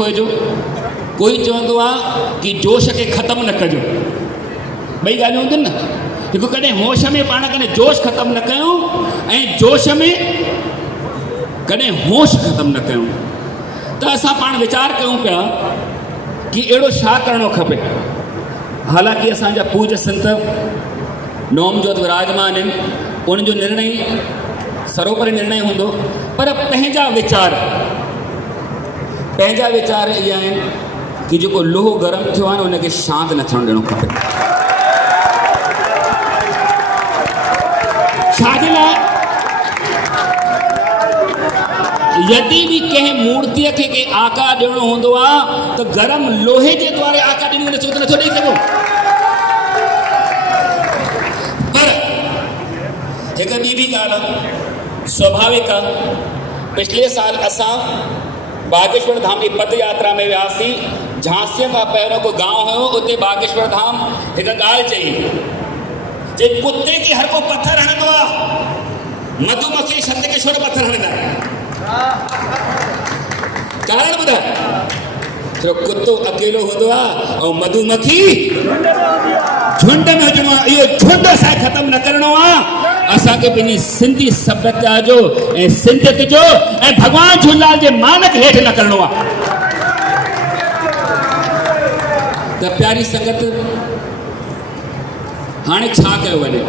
खोइजो, कोई चवंदो आहे कि जोश खे ख़त्म न कजो। ॿई ॻाल्हियूं हूंदियूं न। हिकु कॾहिं होश में पाण कॾहिं जोश ख़त्म न कयूं ऐं जोश में कॾहिं होश ख़त्म न कयूं। त असां पाण वीचार कयूं पिया कि अहिड़ो छा करणो खपे। हालांकि असांजा पूज्य संत नवमजोत विराजमान आहिनि, उनजो निर्णय सरोपरि निर्णय हूंदो, पर पंहिंजा वीचार इहे आहिनि कि जेको लोहो गरम थियो आहे न उनखे शांति न थियणु ॾियणो खपे। छाजे लाइ? यदि भी कंहिं मूर्तिअ खे कंहिं आकार ॾियणो हूंदो आहे त गरम लोहे जे द्वारे आकार ॾिनी वञे त नथो ॾेई सघूं। पर हिकु ॿी बि ॻाल्हि आहे, स्वाभाविक आहे। पिछले साल असां बागेश्वर धाम जी पद यात्रा में वियासीं। झांसीअ खां पहिरियों को गांव हुयो, उते बागेश्वर धाम हिकु ॻाल्हि चई कुत्ते खे हर को पत्थर हणंदो आहे, मधुमक्खी शतकेश्वर पत्थर हणंदा आहिनि। कारण ॿुधाए, छो कुत्तो अकेलो हूंदो आहे ऐं मधुमक्खी झुंड में हुजणो आहे। इहो झुंड असां ख़त्म न करणो आहे। असांखे पंहिंजी सिंधी सभ्यता जो ऐं सिंधियत जो ऐं भॻवान झूलेलाल जे मान खे हेठि न करणो आहे। त प्यारी संगत, हाणे छा कयो वञे?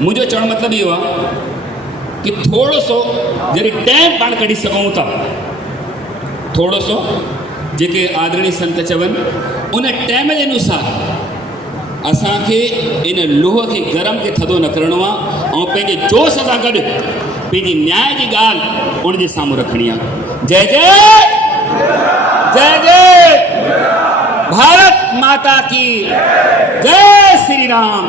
मुंहिंजो चवणु मतिलबु इहो आहे कि थोरो सो जॾहिं टाइम पाण कढी सघूं था, थोरो सो जेके आदरणीय संत चवनि उन टाइम जे अनुसार असांखे इन लोह खे गरम खे थधो न करिणो आहे ऐं पंहिंजे जोश सां गॾु पंहिंजी न्याय जी ॻाल्हि उन जे साम्हूं रखणी आहे। जय जय जय जय भारत माता की जय श्री राम।